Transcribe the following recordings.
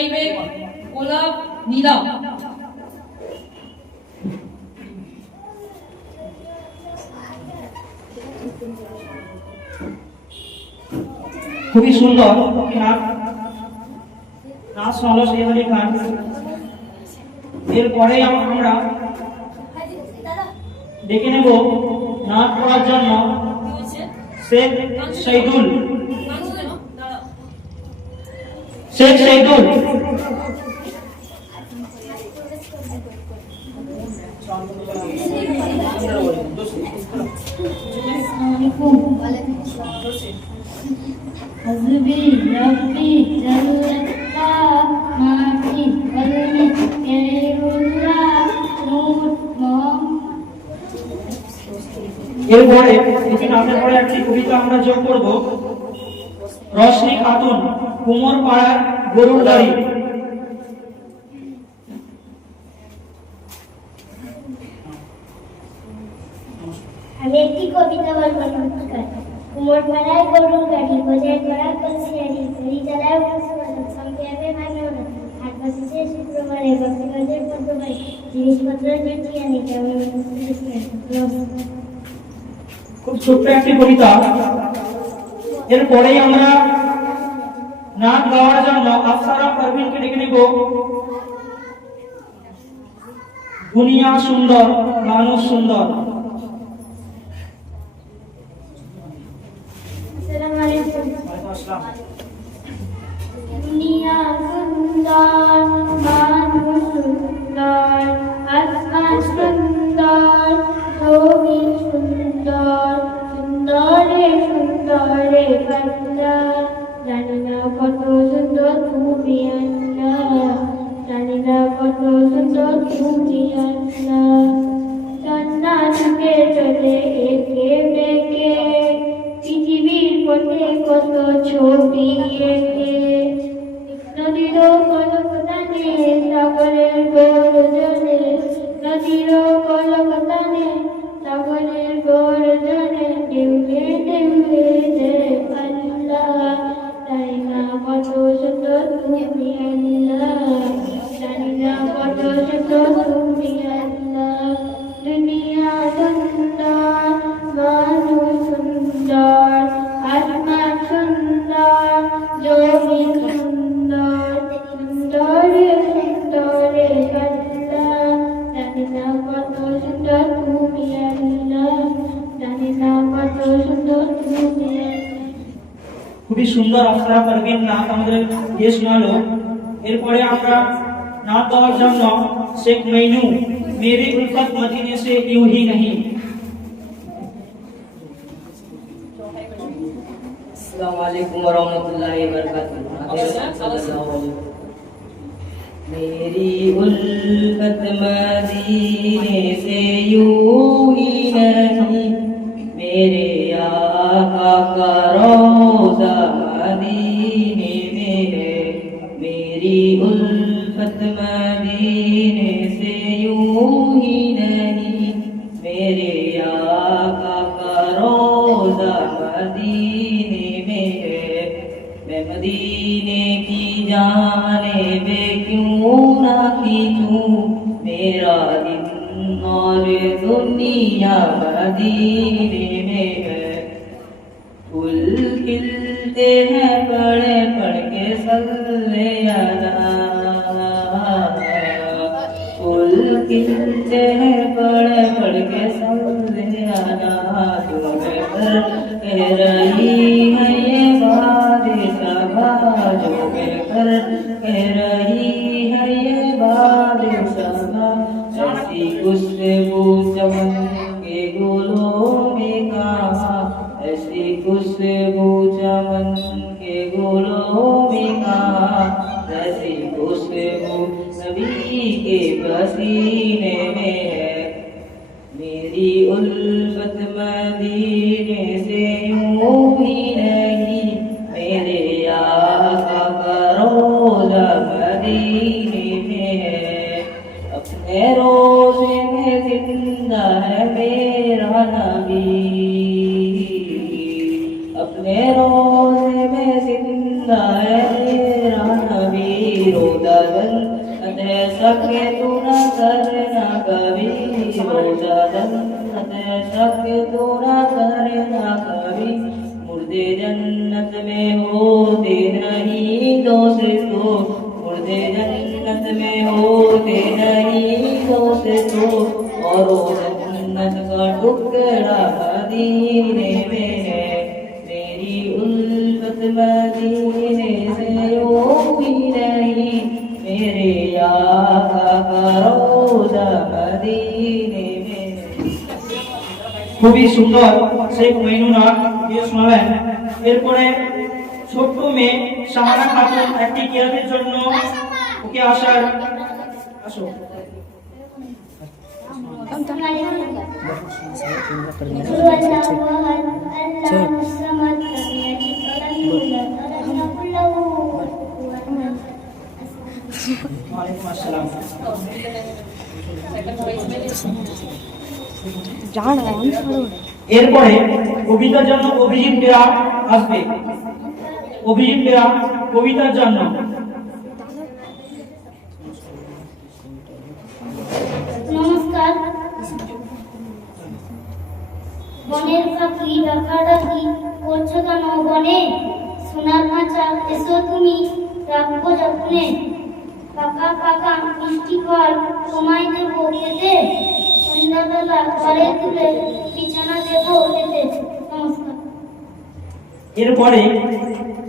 চাইবে গোলাপ নিলাম। খুবই সুন্দর নাচ হলো সেভাবে গান। এরপরে আমরা ডেকে নেব নাচ করার জন্য শেখ শহীদুল। শেখ শহীদুল हज़बी रब्बी जल्लल्लाह माटी कलमी केरुल्लाह नूर এরপরে এই নাচের পরে একটি কবিতা আমরা যোগ করব। রশনি খাতুন, কুমোর পাড়ার গরুর গাড়ি। আমি একটি কবিতা বলবো। নমস্কার। কুমোর পাড়ায় গরুর গাড়ি, বোঝাই করা কলসিয়ারি, ঘড়ি চালায় বংশমালা, সংক্ষেপে ভাঙে ওরা, হাট বসেছে শুক্রবারে, বক্সবাজার পদ্মবাড়ি, জিনিসপত্র জুটিয়ে আনি কেমন। খুব ছোট্ট একটি কবিতা। এরপরেই আমরা নাচ গাওয়ার জন্য আফসারা পারভিনকে ডেকে নেব। দুনিয়া সুন্দর, মানুষ সুন্দর। दुनिया सुंदर, मानुष सुंदर, आसमान सुंदर, ছবি সুন্দর, সুন্দরে সুন্দরে আল্লাহ, জানি না কত সুন্দর তুমি আল্লাহ, জানি না কত সুন্দর তুমি আল্লাহ। কান্না ছুটে চলে একে বেঁকে, পৃথিবীর পথে কত ছবি এঁকে, নদীর কলকতানে সাগরের গর্জনে, নদীর কলকতানে সাগরের গর্জনে, ঢেউয়ে ঢেউয়ে যে আল্লাহ, জানি না কত সুন্দর তুমি আল্লাহ, জানি না কত সুন্দর তুমি আল্লাহ। দুনিয়া সুন্দর, মানুষ সুন্দর, আসমান সুন্দর, জমিন সুন্দর, সুন্দরে সুন্দরে আল্লাহ, জানি না কত সুন্দর তুমি আল্লাহ, জানি না কত সুন্দর তুমি আল্লাহ। খুবই সুন্দর আফসারা পারভিন নাচ আমাদের দেশ নালো। এরপরে আমরা নাচ গাওয়ার জন্য শেখ মেনু, मेरी उल्फत मदीने से यूं ही नहीं। अस्सलाम वालेकुम वरहमतुल्लाहि वबरकातुहू। मेरी उल्फत मदीने से यूं ही नहीं, मेरे आका का रोज़ा मदीने में है। मेरी उल्फत मदीने से यूं ही नहीं, मेरे आका का रोज़ा मदीने में है। मैं मदीने की जानिबे क्यों ना खींचूं, मेरा दिन और दुनिया मदीने में है। फूल खिलते हैं पड़े पड़ के सल्ले अला, फूल खिलते हैं पड़े पड़ के सल्ले अला, जो बेहतर कह रही है ये बारिशा, जो बेहतर कह रही है ये बारिशा। ऐसी खुशबू चमन के गुलों में कहाँ, ऐसी खुशबू चमन के गुलों में कहाँ, ऐसी खुशबू नबी के पसीने में है। मेरी उल्फत मदीने से यूं ही नहीं, मेरे आका का रोज़ा मदीने में है। अपने रोज़े में जिंदा है मेरा नबी, अपने रोज़े में जिंदा है मेरा नबी। रोजादन अतः सके तू न करना कभी रोजादन अतः सके तू न करना कभी मुर्दे जन्नत में होते नहीं दोष तो मुर्दे जन्नत में होते नहीं दोष तो और वो जन्नत का टुकड़ा मदीने में है मेरी उल्फत मदीने से योगी नहीं मेरे आका का रोज़ा मदीने में খুবই সুন্দর শেখ মইনুনা দিয়ে শোনালেন। এরপরে ছোট্ট মেয়ে শাহানা খাতুন একটি কিয়াতের জন্য ওকে আসার আসো ওয়ালাইকুম আসসালাম। এরপরে কবিতার জন্য অভিজিৎ বেরা আসবে। অভিজিৎ বেরা কবিতার জন্য নমস্কার। বনের পাখি ডাকাডাকি করছো কেন বনে সোনার মাচা এসো তুমি রাখবো যত্নে পাকা পাকা মিষ্টি ফল তোমায় দেবো খেতে সন্ধ্যাবেলা ঘরে তুলে বিছানা দেবো খেতে। নমস্কার। এরপরে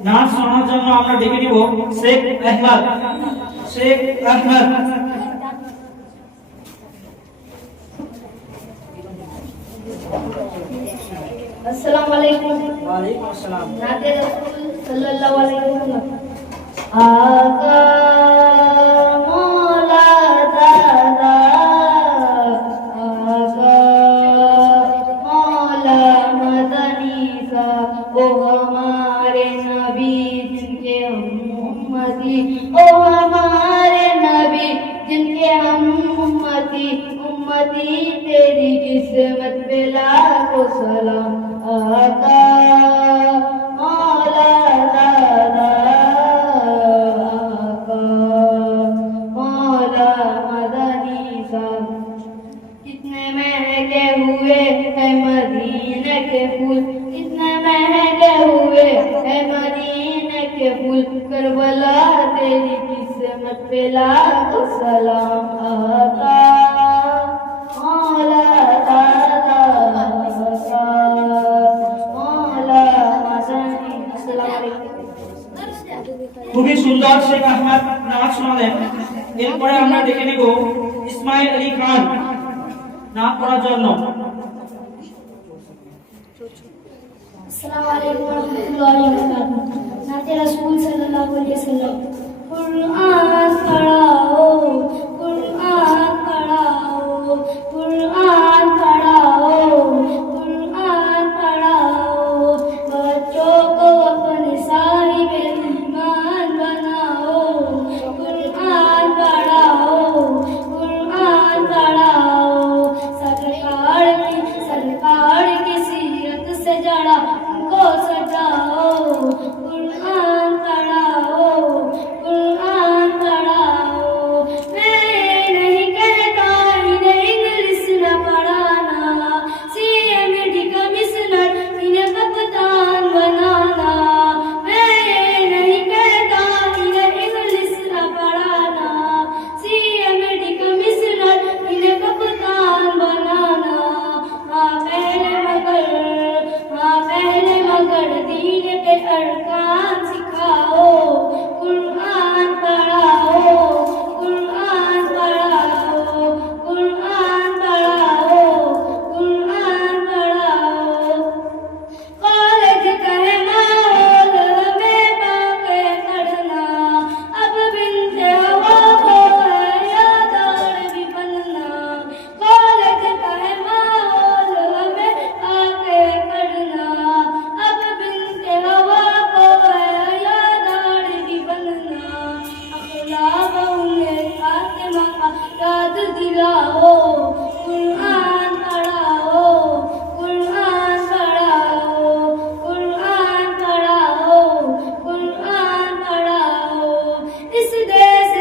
নাচ শোনার জন্য আমরা ডেকে নিব শেখ আহমদ। শেখ আহমদ अस्सलाम वालेकुम। ওয়ালাইকুম আসসালাম। नाते रसूल सल्लल्लाहु अलैहि वसल्लम। आका मौला दादा आका मौला मदनी सा ओ हमारे नबी जिनके हम उम्मती ओ हमारे नबी जिनके हम उम्मती उम्मती तेरी किस्मत पे लाखों सलाम आका मौला दादा आका मौला मदनी सा कितने महंगे हुए है मदीने के फूल कितने महंगे हुए है मदीने के फूल करबला तेरी किस्मत पे लाखों सलाम आका मौला दादा आका मौला मदनी। अस्सलाम वालेकुम। খুবই সুন্দর শেখ আহমদ নাচ শোনালেন। এরপরে আমরা ডেকে নিব ইসমাইল আলী খান নাচ করার জন্য। अस्सलाम वालेकुम रहमतुल्लाहि व बरकातहू। नाते रसूल सल्लल्लाहु अलैहि वसल्लम। कुरान पढ़ाओ कुरान पढ़ाओ कुरान पढ़ाओ कुरान पढ़ाओ बच्चों को अपने साहिब ईमान बनाओ कुरान पढ़ाओ कुरान पढ़ाओ सरकार की सीरत से जड़ा उनको सजाओ कुरान पढ़ाओ कुरान पढ़ाओ। मैं नहीं कहता इन्हें इंग्लिश न पढ़ाना सीएमडी कमिश्नर इन्हें कप्तान बनाना मैं नहीं कहता इन्हें इंग्लिश न पढ़ाना सीएमडी कमिश्नर इन्हें कप्तान बनाना। हाँ पहले मगर दीन के अरकान सिखाओ कुरान पढ़ाओ कुरान पढ़ाओ कुरान पढ़ाओ कुरान पढ़ाओ। कॉलेज कहे माहौल हमें बाके पढ़ना अब बिनते हवा को है यादार भी बनना कॉलेज कहे माहौल हमें बाके पढ़ना अब बिनते हवा को है यादार भी बनना। अखलाक उन्हें फातिमा का याद दिलाओ कुरान पढ़ाओ कुरान पढ़ाओ कुरान पढ़ाओ कुरान पढ़ाओ। इस देश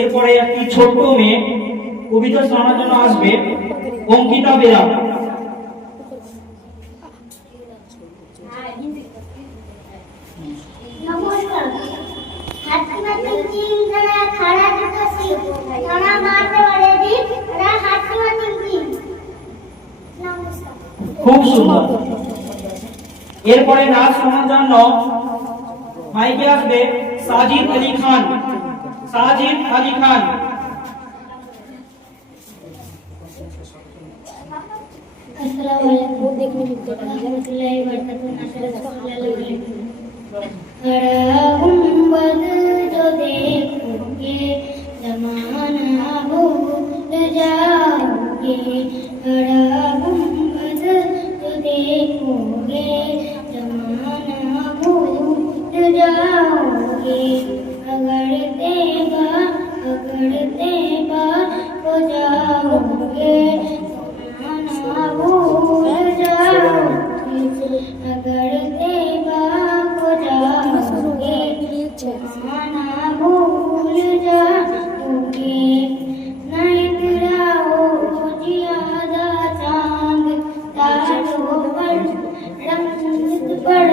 এরপরে একটি ছোট্ট মেয়ে কবিতা শোনানোর জন্য আসবে, অঙ্কিতা বেরা। নমস্কার। হাতনা তিনটিং ধরা খাড়া দুটো সিং ধরা মারতে পারে দিক ধরা হাতনা তিনটিং। নমস্কার। খুব সুন্দর। এরপরে নাচ শোনার জন্য মাইকে আসবে সাজিদ আলী খান। সাজিদ আলী খান। अस्सलाम वालेकुम। देखने रहमतुल्लाहि व बरकातहू। खड़ा गुंबद जो देखोगे जमाना भूल जाओगे। खड़ा गुंबद जो देखोगे जमाना भूल जाओगे। अगड़ते बा हो जाओगे जमाना भूल जाओगे। अगड़ते बा हो जाओगे जमाना भूल जाओगे। नहीं गिराओ जियादा चांद तारों पर रंग पर।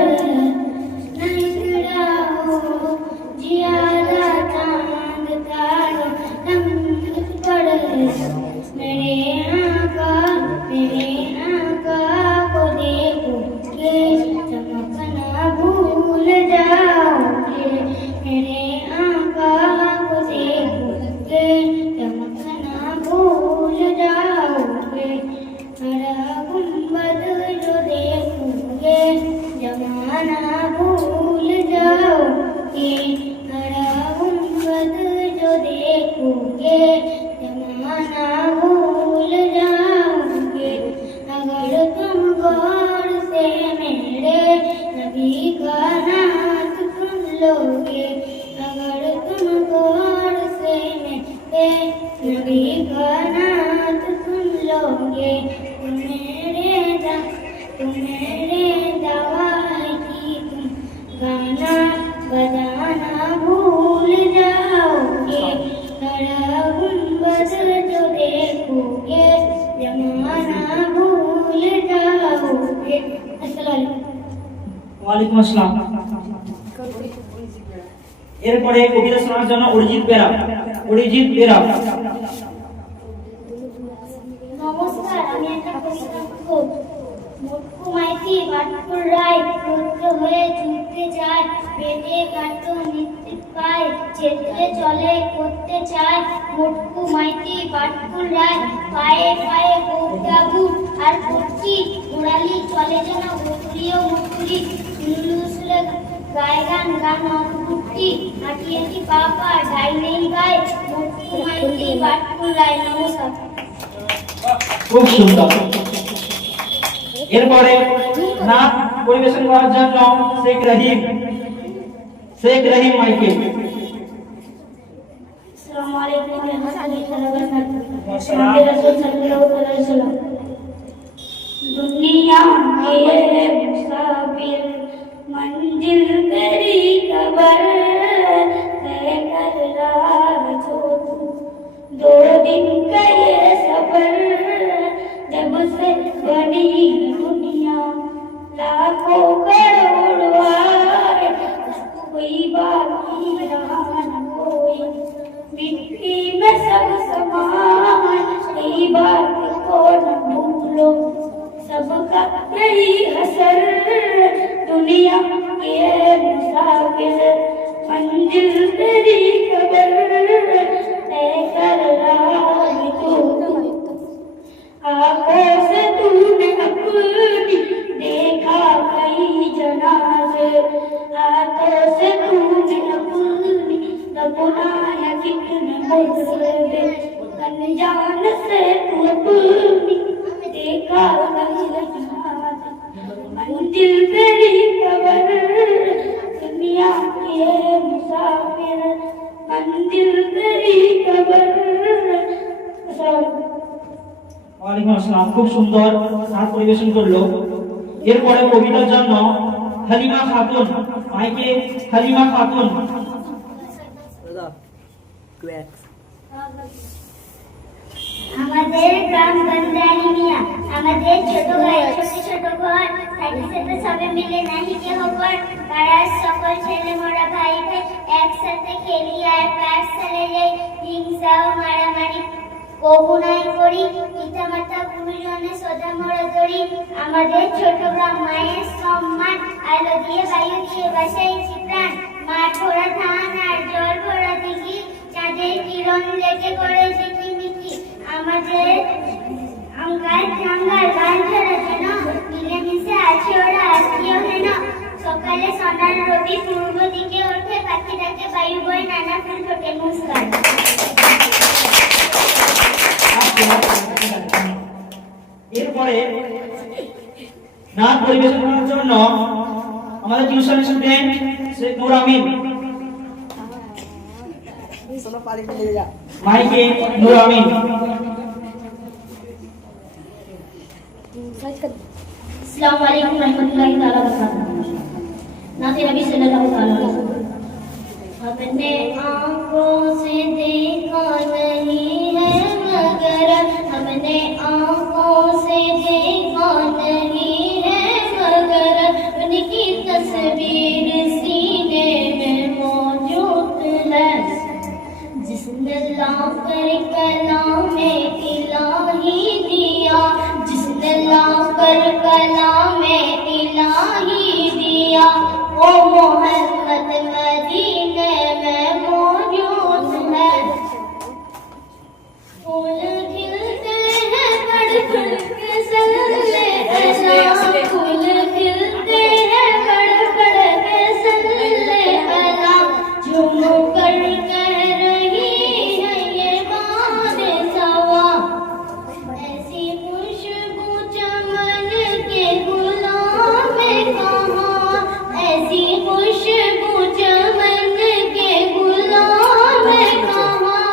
नहीं गिराओ जियादा चांद तारों रंग पर। मेरे आका को देखोगे चमकना भूल जाओगे। मेरे आका को देखोगे चमकना भूल जाओगे। हरा गुंबद जो देखोगे जमाना भूल जाओगे। हरा गुंबद जो देखोगे जमाना भूल जाओगे। अगर तुम गौर से मेरे नबी का नाम सुन लोगे। अगर तुम गौर से मेरे नबी का नाम सुन लोगे। तुम मेरे दवाई की तुम गाना बजाना भूल जाओगे। खड़ा गुंबद जो देखोगे जमाना भूल जाओगे। अस्सलाम ওয়ালাইকুম আসসালাম। এরপরে কবিতা শোনার জন্য অরিজিৎ বেরা। অরিজিৎ বেরা। নমস্কার। আমি একটা কবিতা লিখব। মোটকু মাইতি বাটকুর রায় রুদ্র হয়ে ছুটতে চায়। পেটে কাটো নিত্যি পায় চেতলে চলে করতে চায়। মোটকু মাইতি বাটকুর রায় পায়ে পায়ে গৌদাবু আর করছি ঘোড়ালি চলে যেন গতুরিও মুকুরি। নুলুসুলে গায়ে গান গান অদ্ভুতি হাঁটি হাঁটি পাপা ডাই নেই গায়ে। মোটকু মাইতি বাটকুর রায়। নমস্কার। খুব সুন্দর। এরপরে নাচ পরিবেশন করার জন্য শেখ রহিম। শেখ রহিম মাইকে। अस्सलाम वालेकुम व रहमतुल्लाहि व बरकातहू। मोहम्मद रसूल सल्लल्लाहु अलैहि वसल्लम। दुनिया के मुसाफिर मंजिल तेरी कबर तय कर राह जो तू 2 दिन का ये सफर। जब से बनी दुनिया लाखों करोड़ आए कोई बाकी रहा न कोई। मिट्टी में सब समान कई बात को न भूलो सबका यही हसर। दुनिया के मुसाफिर मंजिल तेरी कबर तय कर राह जो तू। आंखों से तूने अपनी देखा कई जनाजे। हाथों से तूने अपनी दफनाया कितने मुर्दे। अनजान से तू अपनी देखा कई जनाजे। मंजिल तेरी कबर दुनिया के मुसाफिर मंजिल तेरी कबर। ওয়ালাইকুম আসসালাম। খুব সুন্দর নাচ পরিবেশন করলো। এরপরে কবিতার জন্য হালিমা খাতুন মাইকে। হালিমা খাতুন। আমাদের গ্রাম বন্দানি মিয়া, আমাদের ছোট ভাই ছোট ছোট ঘর, সাথে সবে মিলে নাহি কেহ পর, পাড়ার সকল ছেলে মোরা ভাই ভাই একসাথে খেলি আর পাঠশালে যাই, হিংসা ও মারামারি কবু নাই করি, পিতা মাতা গুরুজনে সদা মোরা ধরি। আমাদের ছোট গ্রাম মায়ের সম্মান, আলো দিয়ে বায়ু দিয়ে বাসাইছি প্রাণ, মাঠ ভরা ধান আর জল ভরা দিঘি, চাঁদের কিরণ লেগে করে ঝিকিমিকি। আমাদের গাছ জঙ্গল গান ছড়া যেন, মিলেমিশে আছে ওরা আত্মীয় হেন। সকালে সোনার রবি পূর্ব দিকে ওঠে, পাখি ডাকে বায়ু বয়ে নানা ফুল ফোটে। নমস্কার। এরপরে নাচ পরিবেশন করার জন্য আমাদের টিউশন স্টুডেন্ট শেখ নূর আমিন, মাইকে নূর আমিন। अस्सलाम वालेकुम रहमतुल्लाहि ताला वबरकातुहू। नाते नबी सल्लल्लाहु अलैहि वसल्लम। हमने आँखों से देखा नहीं है मगर, हमने आँखों से देखा नहीं है मगर, उनकी तस्वीर सीने में मौजूद है। जिसने लाकर कलामे इलाही दिया, जिसने लाकर कलामे इलाही दिया, ओ मोहम्मद मदीने में मौजूद है। फूल खिलते हैं पड़ पड़ के सल्ले अला, फूल खिलते हैं पड़ पड़ के सल्ले अला, झूम कर कह रही है ये बात सवा। ऐसी खुशबू चमन के गुलाब में कहाँ, ऐसी खुशबू चमन के गुलाब में कहाँ,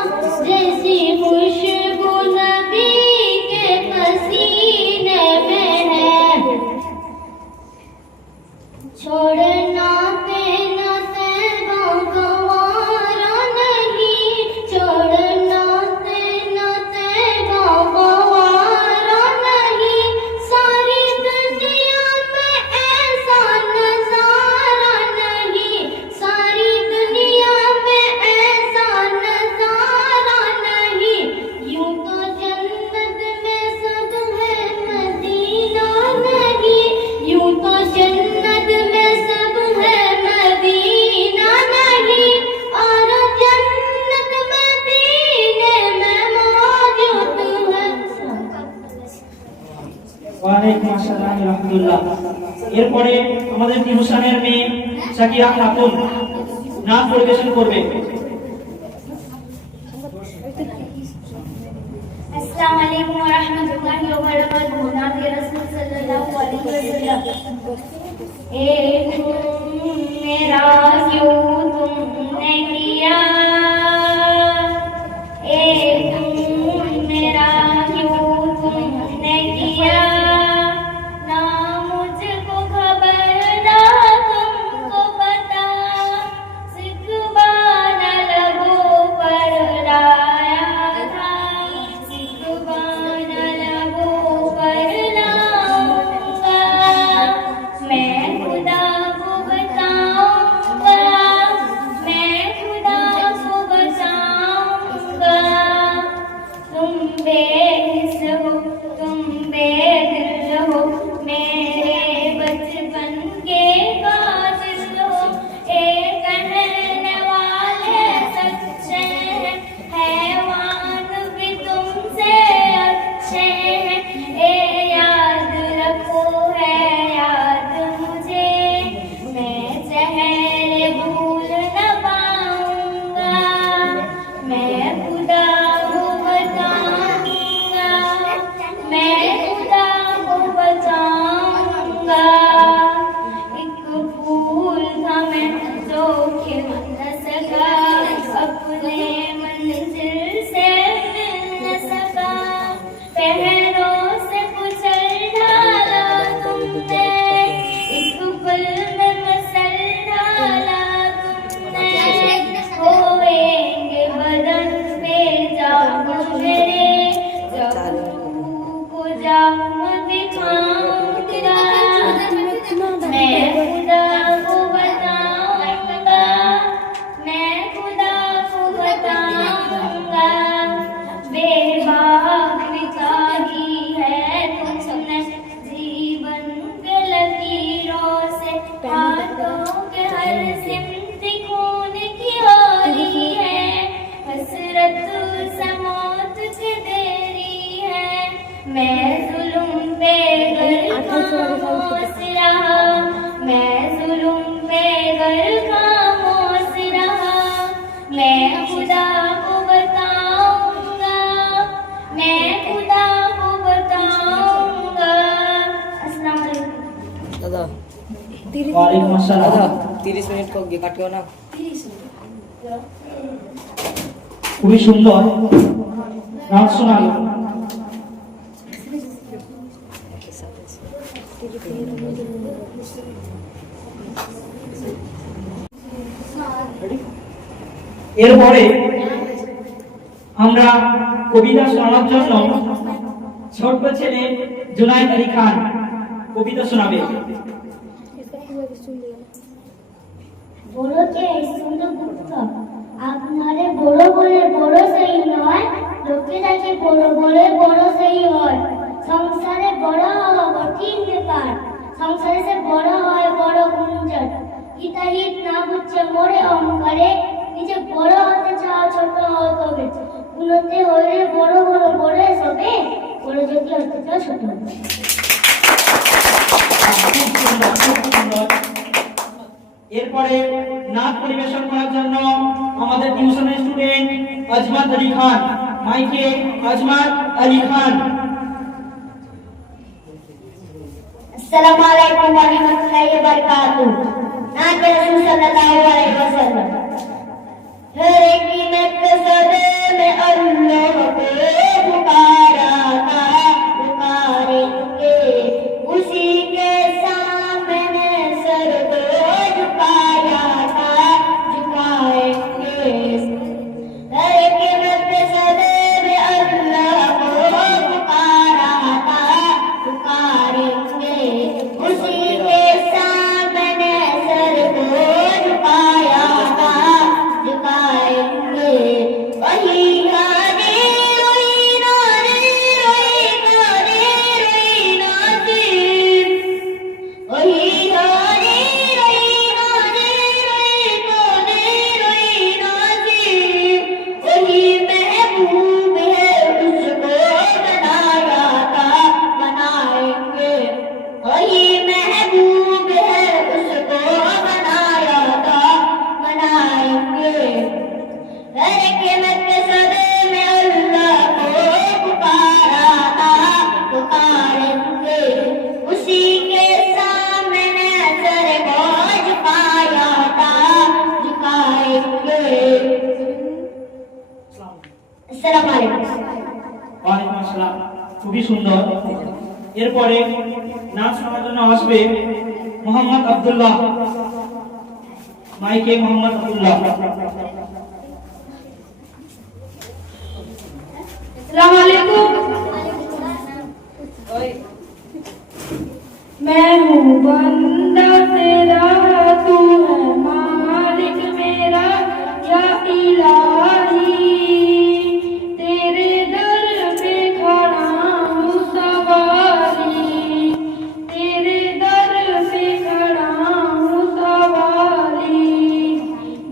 जैसी खुशबू नबी के पसीने में है। छोड़ना तेना तैबा गवारा नहीं, छोड़ना तेना तैबा गवारा नहीं, सारी दुनिया में ऐसा नजारा नहीं, सारी दुनिया में ऐसा नजारा नहीं। यूं तो जन्नत में सब है मदीना नहीं, यूं तो जन्नत में सब है मदीना नहीं, और जन्नत मदीने में मौजूद है। ওয়ালাইকুম আসসালাম রাহমাতুল্লাহ। এরপরে আমাদের টিউশনের মেয়ে শাকিরা খাতুন নাচ পরিবেশন করবে। अस्सलाम वालेकुम व रहमतुल्लाहि व बरकातुहू। नाते रसूल सल्लल्लाहु अलैहि वसल्लम। एक मेरा क्यों तुमने किया, एक मेरा क्यों तुमने किया, ना मुझको खबर ना तुमको पता, सिकवा न लबों पर लाया था, सिकवा न लबों पर लाऊंगा। मैं खुदा को बताऊंगा, मैं खुदा को बताऊंगा। तुम बेहिस हो, तुम बेदिल हो, मेरे बचपन के कातिल हो। एक कहने वाले सच्चे हैं, हैवान भी तुमसे अच्छे हैं। ए याद रखो है याद मुझे, मैं चेहरे भूल न पाऊंगा। मैं खुदा को बताऊंगा, मैं खुदा को बताऊंगा। एक फूल था मैं जो खिल न सका, अपने मंजिल से मिल न सका। पहरों से कुचल डाला तुमने, एक पल में मसल डाला तुमने। होएंगे बदन मैं खुदा को बताऊंगा, मैं खुदा को बताऊंगा। अस्सलाम वालेकुम। दादा वालेकुम अस्सलाम। दादा 30 মিনিট কো কাটিও না। খুবই সুন্দর নাচ শোনালো। এরপরে আমরা কবিতা শোনানোর জন্য ছোট্ট ছেলে জুনায়েদ আলী খান কবিতা শোনাবে। বড় কে চন্দ্রগুপ্ত, আপনারে বড় বলে বড় সেই নয়, লোকে যাকে বড় বলে বড় সেই হয়। সংসারে বড় হওয়া কঠিন ব্যাপার, সংসারে সে বড় হয় বড় গুঞ্জন। হিতাহিত না বুঝছে মোরে অহংকারে, নিজে বড় হতে চাও ছোট হও তবে। উন্নতি হইলে বড় বড় বড় সবে, বড় যদি হতে চাও ছোট হবে। এরপরে নাচ পরিবেশন করার জন্য আমাদের টিউশনের স্টুডেন্ট আজমাত আলী খান, মাইকে আজমাত আলী খান। अस्सलामु अलैकुम व रहमतुल्लाहि व बरकातुहू। नात रसूल सल्लल्लाहु अलैहि वसल्लम। हर एक मकसद में अल्लाह को पुकारा था, पुकारेंगे उसी के सामने सर को झुकाया था, झुकाएंगे। हर एक मकसद में अल्लाह को पुकारा था, पुकारेंगे उसी के सामने सर को झुकाया था, झुकाएंगे। वही गाने रोई नारे रोई गाने रोई नासिर, वही गाने रोई गाने रोई गाने रोई नासिर। वही महबूब है उसको बनाया था, बनाएंगे। वही महबूब है उसको बनाया था, बनाएंगे। हर एक मकसद में अल्लाह को पुकारा था, पुकारेंगे उसी के सामने सर को झुकाया था, झुकाएंगे। अस्सलामु अलैकुम। ওয়ালাইকুম আসসালাম। খুবই সুন্দর। এরপরে নাচ শোনার জন্য আসবে মোহাম্মদ আব্দুল্লাহ, মাইকে মোহাম্মদ আব্দুল্লাহ। अस्सलाम वालेकुम। मैं हूँ बंदा तेरा, तू है मालिक मेरा, या इलाही तेरे दर पे खड़ा हूँ सवारी, तेरे दर पे खड़ा हूँ सवारी।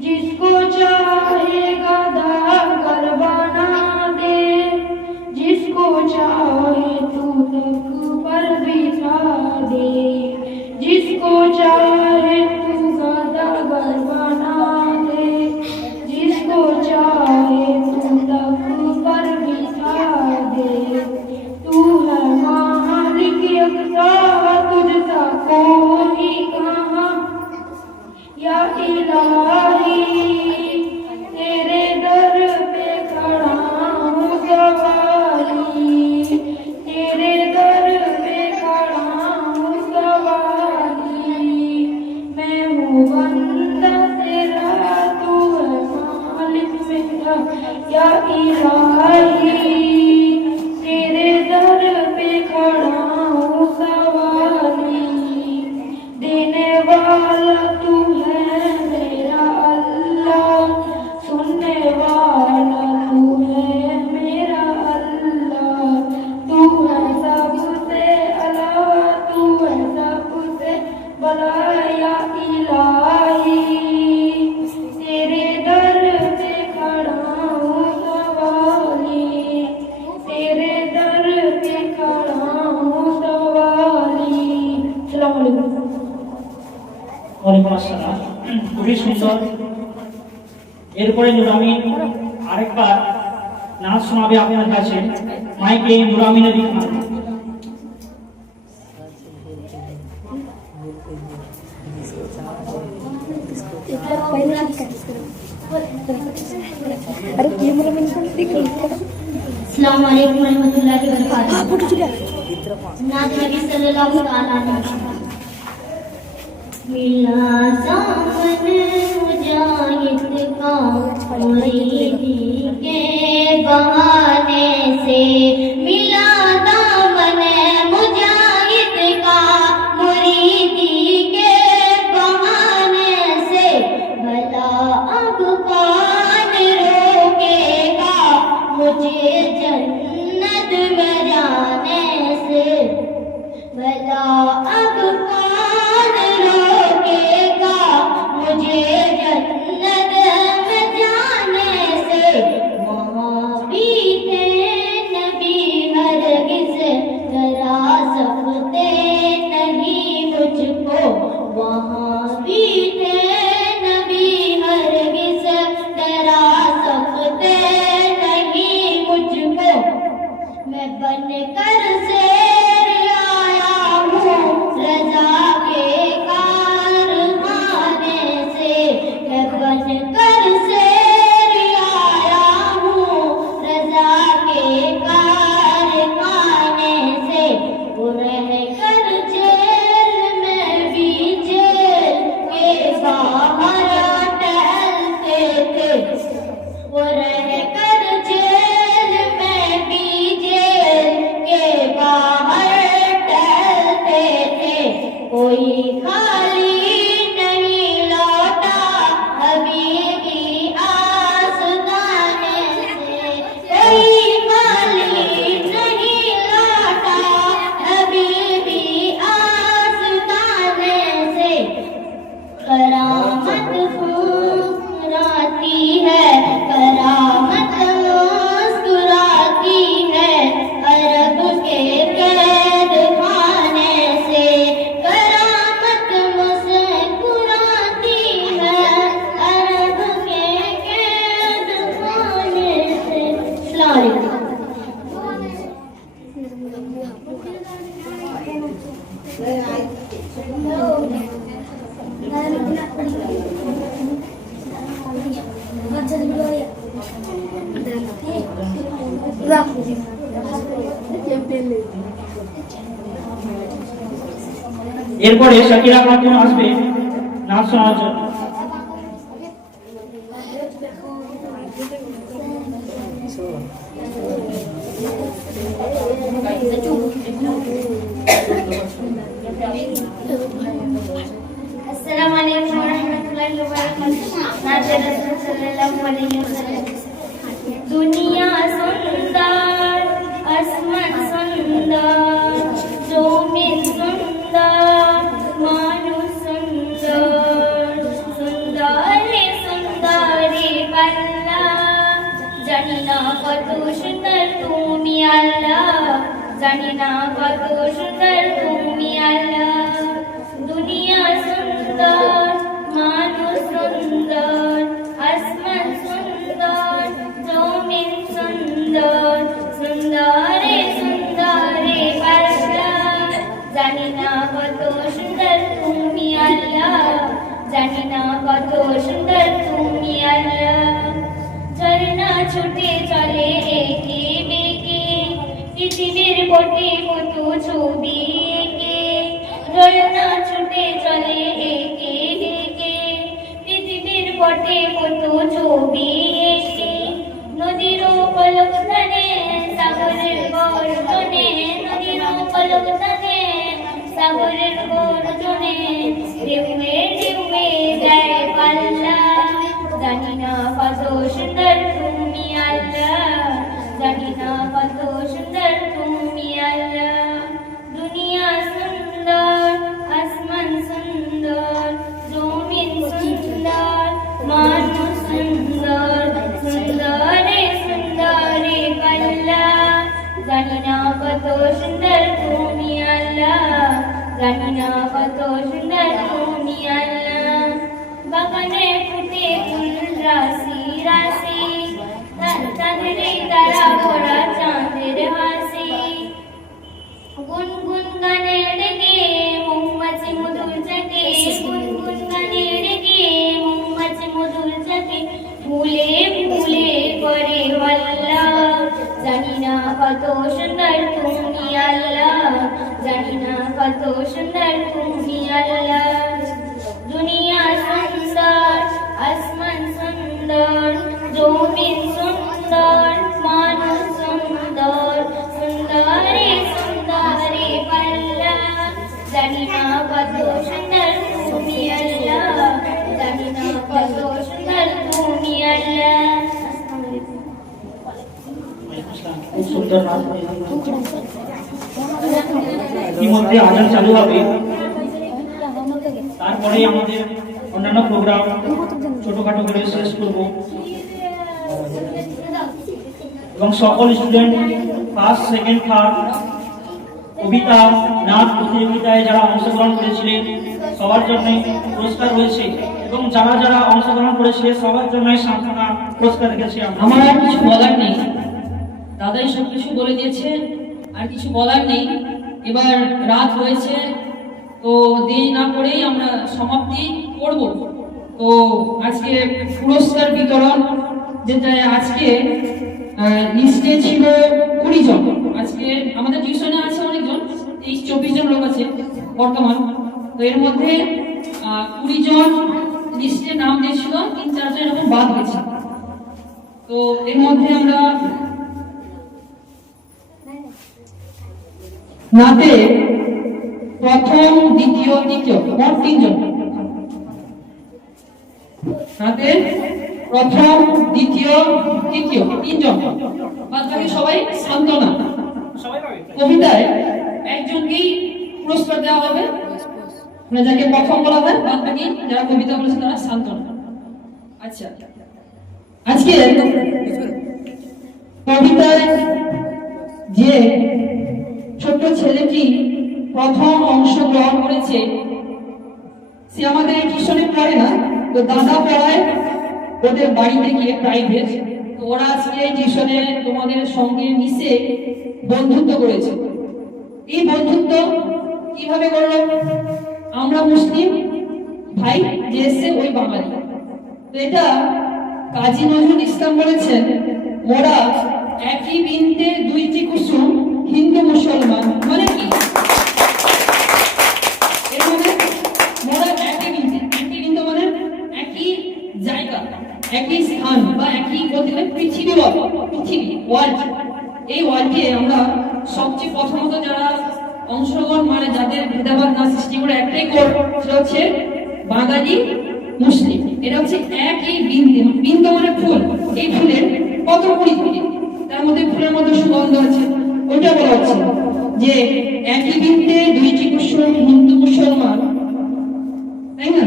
जिसको चाहे गदागर बना दे, जिसको चाहे तू तक पर बिठा दे, जिसको चाहे तू गदागर बना दे, जिसको चाहे तू तक पर बिठा दे। तू है मालिक यकता, तुझसा कोई कहाँ, या इलाही तेरे दर पे खड़ा हूँ सवारी, तेरे दर पे खड़ा हूँ सवारी। मैं हूँ बंदा तेरा, तू है मालिक मेरा, या इलाही तेरे दर पे खड़ा हूँ सवारी। देने वाला तू है मेरा अल्लाह, सुनने वाला तू है मेरा अल्लाह। तू है सबसे अला, तू है सबसे बला, या इलाही तेरे दर पे खड़ा हूँ सवारी, तेरे दर पे खड़ा हूँ सवारी। अस्सलाम वालेकुम। ওয়ালাইকুম আসসালাম। খুবই সুন্দর এরপরে নুরামিন আরেকবার নাচ শোনাবে আপনার কাছে। মাইকে নুরামিনের দিক মারবে। अस्सलाम वालेकुम रहमतुल्लाहि व बरकातहू। नात नबी सल्लल्लाहु अलैहि वसल्लम। मिला सामन मुजाहिद का मुरीदी के बहाने से, मिला दामन मुजाहिद का मुरीदी के बहाने से, भला अब कौन रोकेगा मुझे जन्नत में जाने से, भला अब कौन रोकेगा मुझे जन्नत में जाने से। वहाँ भी थे नबी हरगिज़ डरा सकते नहीं मुझको, वहाँ भी थे नबी हरगिज़ डरा सकते नहीं मुझको। मैं बनकर शेर आया हूँ रज़ा के कारखाने से, मैं बनकर शेर आया हूँ रज़ा के कारखाने से। वो रहकर जेल में भी जेल के बाहर टहलते थे, वो रहकर जेल में भी जेल के बाहर टहलते थे। कोई खाली नहीं लौटा हबीबी आस्ताने से, कोई खाली नहीं लौटा हबीबी आस्ताने से। करामत मुस्कुराती है, करामत मुस्कुराती है अरब के कैद खाने से, करामत मुस्कुराती है अरब के कैद खाने से। अस्सलाम এরপরে শাকিরা খাতুন আসবে নাচ শোনার জন্য। अस्सलाम वालेकुम रहमतुल्लाहि व बरकातहू। नात रसूल सल्लल्लाहु अलैहि वसल्लम। दुनिया सुंदर, आसमान सुंदर, जमीन सुंदर, मानुष सुंदर, सुंदरी सुंदरी बल्ला, জানি না কত সুন্দর তুমি আল্লাহ, জানি না কত সুন্দর তুমি আল্লাহ। দুনিয়া সুন্দর, মানুষ সুন্দর, আসমান সুন্দর, জমিন সুন্দর, সুন্দরে সুন্দরে পাল্লা, জানি না কত সুন্দর তুমি আল্লাহ, জানি না কত সুন্দর তুমি আল্লাহ। ঝরনা ছুটে চলে একে বেঁকে, পৃথিবীর বটে কত ছবি এঁকে, ঝরনা ছুটে চলে একে বেঁকে, পৃথিবীর বটে কত ছবি এঁকে। নদীর পলক টানে সাগরের গর্জনে, নদীর পলক টানে সাগরের গর্জনে, ঢেউয়ে ঢেউয়ে যায় পাল্লা, জানি না কত সুন্দর তুমি আল্লাহ, জানি না কত সুন্দর তুমি আল্লাহ। দুনিয়া সুন্দর, আসমান সুন্দর, জমিন সুন্দর, মানুষ সুন্দর, সুন্দরে সুন্দরে পাল্লা, জানি না কত সুন্দর তুমি আল্লাহ, জানি না কত সুন্দর তুমি আল্লাহ। বাগানে ফুটে ফুল রাশি রাশি চাঁদেরে তারা ভরা চাঁদের হাসি গুনগুন গানে ডেকে মৌমাছি মধুর চাকে গুনগুন গানে ডেকে মৌমাছি মধুর চাকে ফুলে ফুলে করে হল্লা জানি না কত সুন্দর তুমি আল্লাহ জানি না কত সুন্দর তুমি আল্লাহ দুনিয়া সুন্দর আসমান সুন্দর জমিন সুন্দর মানুষ সুন্দর সুন্দরে সুন্দরে পাল্লা জানি না কত সুন্দর তুমি আল্লাহ জানি না কত সুন্দর তুমি আল্লাহ খুব সুন্দর নাচ ইতিমধ্যে আজান চালু হবে, তারপরে আমাদের অন্যান্য প্রোগ্রাম ছোটখাটো করে শেষ করব এবং সকল স্টুডেন্ট ফার্স্ট সেকেন্ড থার্ড কবিতা নাচ প্রতিযোগিতায় যারা অংশগ্রহণ করেছিলেন সবার জন্য পুরস্কার রয়েছে এবং যারা যারা অংশগ্রহণ করেছে সবার জন্য সান্ত্বনা পুরস্কার রেখেছি আমরা। আমার আর কিছু বলার নেই, দাদাই সব কিছু বলে দিয়েছে, আর কিছু বলার নেই। এবার রাত হয়েছে, তো দেরি না করেই আমরা সমাপ্তি করব। তো আজকে পুরস্কার বিতরণ, যেটা আজকে লিস্টে ছিল 20 জন, আজকে আমাদের টিউশনে আছে অনেকজন, 23-24 জন লোক আছে বর্তমান। তো এর মধ্যে 20 জন লিস্টে নাম দিয়েছিল, 3-4 জন এরকম বাদ গেছে। তো এর মধ্যে আমরা নাতে প্রথম দ্বিতীয় তৃতীয় মোট 3 জন, নাতে প্রথম দ্বিতীয় তৃতীয় 3 জন, বাদ বাকি সবাই সান্ত্বনা। কবিতায় একজনকেই পুরস্কার দেওয়া হবে, মানে যাকে প্রথম বলা হয়, বাদ বাকি যারা কবিতা বলেছে তারা সান্ত্বনা। আচ্ছা, আজকে কবিতায় যে ছোট্ট ছেলেটি প্রথম অংশগ্রহণ করেছে, সে আমাদের টিউশনে পড়ে না, তো দাদা পড়ায় ওদের বাড়িতে গিয়ে প্রাইভেট। তো ওরা আজকে টিউশনে তোমাদের সঙ্গে মিশে বন্ধুত্ব করেছে। এই বন্ধুত্ব কিভাবে করলো? আমরা মুসলিম ভাই যে এসে ওই বাঙালি। তো এটা কাজী নজরুল ইসলাম বলেছেন, মোরা একই বৃন্তে দুইটি কুসুম, হিন্দু মুসলমান। মানে কি? এর মানে মোরা একই বৃন্তে, একই বৃন্দ মানে একই জায়গা, একই স্থান বা একই বলতে গেলে পৃথিবী, পৃথিবী ওয়ার্ল্ড। এই ওয়ার্ল্ডে আমরা সবচেয়ে প্রথমত যারা অংশগ্রহণ, মানে যাদের ভেদাভেদ না সৃষ্টি করে একটাই কোড, সেটা হচ্ছে বাঙালি মুসলিম। এটা হচ্ছে একই বৃন্তে, বৃন্দ মানে ফুল, এই ফুলের কত কুড়ি কুড়ি, তার মধ্যে ফুলের মধ্যে সুগন্ধ আছে, ওইটা বলা হচ্ছে যে একই বৃন্তে দুইটি কুসুম, হিন্দু মুসলমান, তাই না?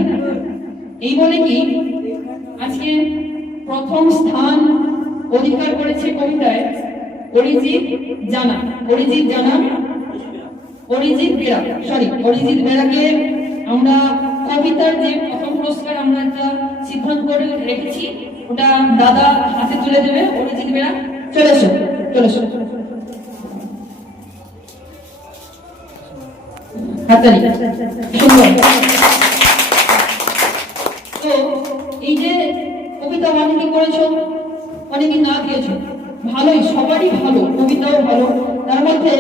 এই বলে কি আজকে প্রথম স্থান অধিকার করেছে কবিতায় অরিজিৎ জানা, অরিজিৎ জানা, অরিজিৎ বেরা, অরিজিৎ বেরাকে আমরা কবিতার যে প্রথম পুরস্কার আমরা একটা সিদ্ধান্ত করে রেখেছি, ওটা দাদা হাতে তুলে দেবে। অরিজিৎ বেরা, চলে এসো, চলে এসো, হাততালি, সুন্দর। তো এই যে কবিতা অনেকে করেছো, অনেকে না দিয়েছো, ভালোই, সবারই ভালো, কবিতাও ভালো। তার মধ্যে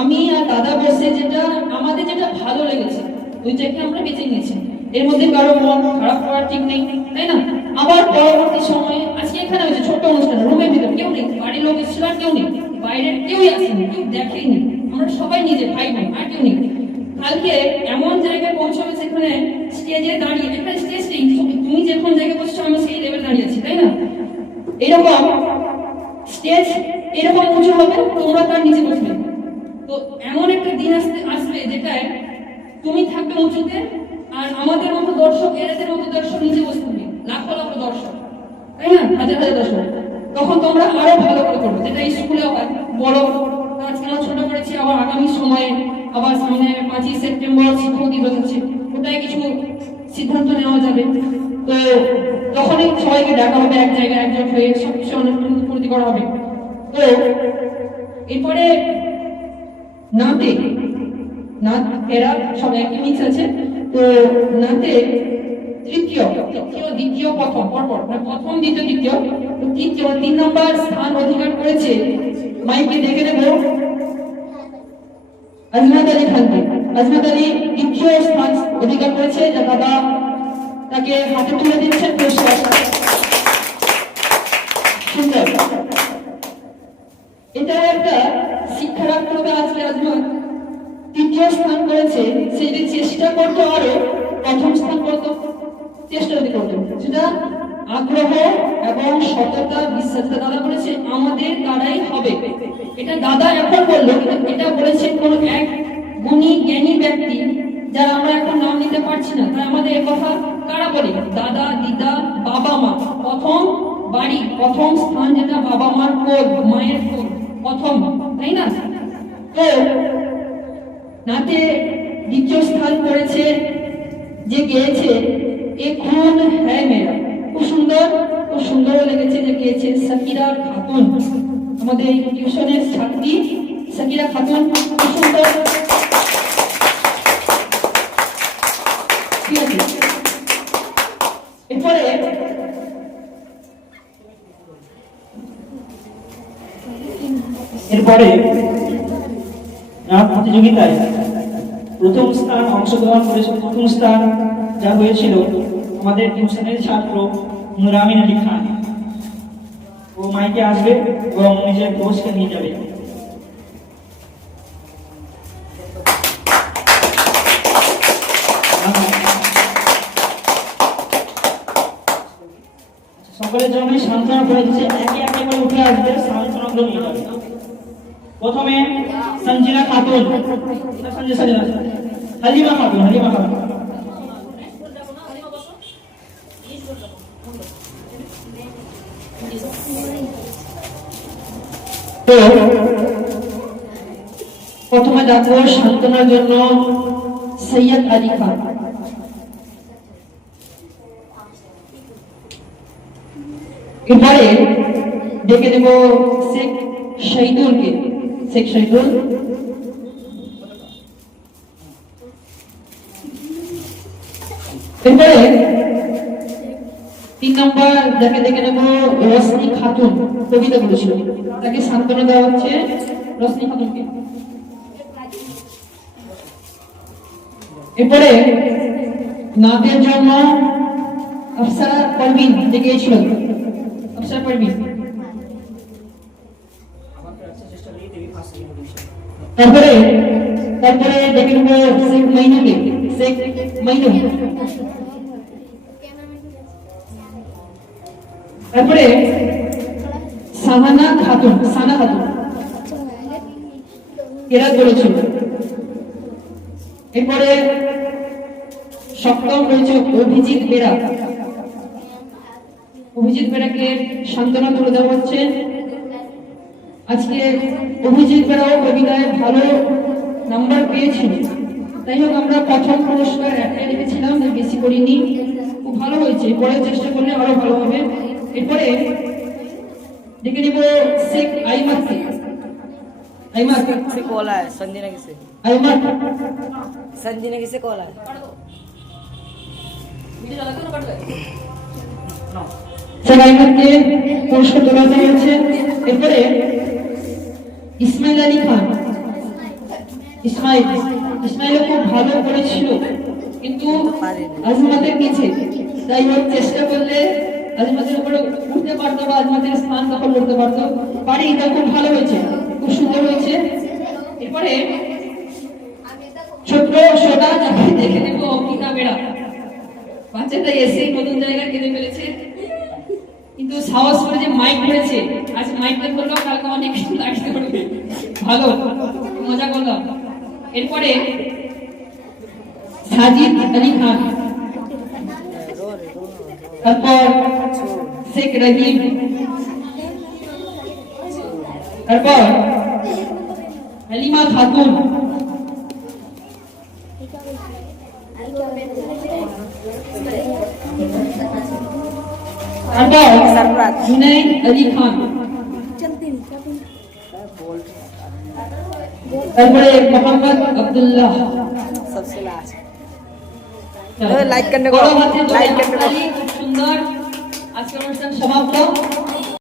আমি আর দাদা বসে যেটা আমাদের যেটা ভালো লেগেছে ওইটাকে আমরা বেছে নিয়েছি। এর মধ্যে কারো মন খারাপ করার ঠিক নেই, তাই না? আবার পরবর্তী সময়ে আজকে এখানে হয়েছে ছোট্ট অনুষ্ঠান, রুমের ভিতরে কেউ নেই, বাড়ির লোক এসেছিল আর কেউ নেই, বাইরের কেউই আসেনি, কেউ দেখেনি, আমরা সবাই নিজে ভাই বোন, আর কেউ নেই। কালকে এমন জায়গায় পৌঁছাবে যেখানে স্টেজে দাঁড়িয়ে, একটা স্টেজ নেই, তুমি যখন জায়গায় বসছো আমি সেই লেভেল দাঁড়িয়ে আছি, তাই না? এরকম স্টেজ এরকম উঁচু হবে, তোমরা তার নিচে বসবে। তো এমন একটা দিন আসবে যেটায় তুমি থাকবে উঁচুতে, আর আমাদের মতো দর্শক, এদের মতো দর্শক নিচে বসে থাকবে, লাখো লাখো দর্শক, তাই না? হাজার হাজার দর্শক। তখন তোমরা আরো ভালো করে করবে, যেটা স্কুলে হয় বড়, আজকে আমরা ছোট করেছি, আবার আগামী সময়ে আবার সামনে 5ই সেপ্টেম্বর শিক্ষক দিবস আছে, ওটাই কিছু সিদ্ধান্ত নেওয়া যাবে। তো তখনই সবাইকে দেখা হবে এক জায়গায়, একজোট হয়ে সবকিছু অনুষ্ঠান পূর্তি করা হবে। তো এরপরে নাতে নাত এরা সব একই মিক্স আছে। তো নাতে তৃতীয় দ্বিতীয় প্রথম পরপর, মানে প্রথম দ্বিতীয় তৃতীয়, তো তৃতীয় 3 নম্বর স্থান অধিকার করেছে। মাইকে দেখে নেব আজমাত আলী খানকে। আজমাত আলী দ্বিতীয় স্থান অধিকার করেছে, যা দাদা তাকে হাতে তুলে দিচ্ছেন পুরস্কার। সুন্দর, এটা একটা শিক্ষা রাখতে হবে। আজকে আজমাত তৃতীয় স্থান করেছে, সে যদি চেষ্টা করতো আরো প্রথম স্থান করতো, চেষ্টা যদি করতো, সেটা আগ্রহ এবং সততা বিশ্বাসটা দাদা বলেছে আমাদের দ্বারাই হবে। এটা দাদা এখন বললো, কিন্তু এটা বলেছে কোন এক গুণী জ্ঞানী ব্যক্তি, যারা আমরা এখন নাম নিতে পারছি না। তাই আমাদের এই কথা কারা বলে? দাদা, দিদা, বাবা মা। প্রথম বাড়ি, প্রথম স্থান যেটা বাবা মার কোল, মায়ের কোল প্রথম, তাই না? তো নাতে দ্বিতীয় স্থান করেছে যে গেয়েছে এ খুন হ্যায় মেরা, খুব সুন্দর লেগেছে যে গেয়েছে সাকিরা খাতুন, আমাদের টিউশনের ছাত্রী সাকিরা খাতুন, খুব সুন্দর। ঠিক আছে, এরপরে নাচ প্রতিযোগিতায় প্রথম স্থান অংশগ্রহণ করেছে, প্রথম স্থান যা হয়েছিল আমাদের টিউশনের ছাত্র নুরামিন আলী খান। ও মাইকে আসবে এবং নিজের পুরস্কার নিয়ে যাবে। সকলের জন্য সান্ত্বনা করে দিচ্ছে, একে একে করে উঠে আসবে, সান্ত্বনা করে নিয়ে যাবে। প্রথমে সঞ্জিনা খাতুন, হালিমা খাতুন, তো প্রথমে ডাকবো সান্ত্বনার জন্য সৈয়দ আলী খান। এরপরে ডেকে দেব শেখ শহীদুলকে। শেখ শহীদুল, এরপরে 3 নম্বর যাকে ডেকে নেব রশনি খাতুন, কবিতা বলেছিল, তাকে সান্ত্বনা দেওয়া হচ্ছে রশনি খাতুনকে। এরপরে নাতের জন্য আফসারা পারভিন ডেকে গিয়েছিল, আফসারা পারভিন। তারপরে ডেকে নেব শেখ মাইনুকে। শেখ মাইনু, তারপরে সানা খাতুন, এরা বলেছিল। এরপরে সপ্তম রয়েছে অভিজিৎ বেরা। অভিজিৎ বেরাকে সান্ত্বনা তুলে দেওয়া হচ্ছে। আজকে অভিজিৎ বেরাও কবিতায় ভালো নাম্বার পেয়েছিল, তাই হোক আমরা প্রথম পুরস্কার একটাই রেখেছিলাম, বেশি করিনি, খুব ভালো হয়েছে, পরে চেষ্টা করলে আরো ভালো হবে। এরপরে দেখে নিব শেখ আইমাতকে। আইমাত से कॉल आया, संजना किसे আইমাত कॉल आया। শেখ আইমাতকে পুরস্কার দেওয়া হয়েছে। এরপরে ইসমাইল আলী খান। ইসমাইল খুব ভালো করেছিল, কিন্তু আজমাতের নিচে, তাই হোক চেষ্টা করলে আজমাতের উপরে উঠতে পারতো বা আজমাতের স্থান দখল করতে পারতো। পারি, এটা খুব ভালো হয়েছে, খুব সুন্দর হয়েছে। এরপরে ছোট্ট সোনা যাকে দেখে নেব অঙ্কিতা বেড়া। বাচ্চাটা এসে নতুন জায়গায় কেঁদে ফেলেছে, কিন্তু সাহস করে যে মাইক ধরেছে, আজ মাইকটা ধরলাম, কালকে অনেক কিছু লাগতে পারবে, ভালো মজা করলাম। এরপরে সাজিদ আলী খান, তারপর শেখ রহিম, তারপর হালিমা খাতুন, তারপর জুনাইদ আলী খান, তারপরে মোহাম্মদ আব্দুল্লাহ। सबसे लास्ट চলো। লাইক করনে বড় কো, হাতে লাইক লাইক করনে কো। খুব সুন্দর আজকের অনুষ্ঠান সমাপ্ত।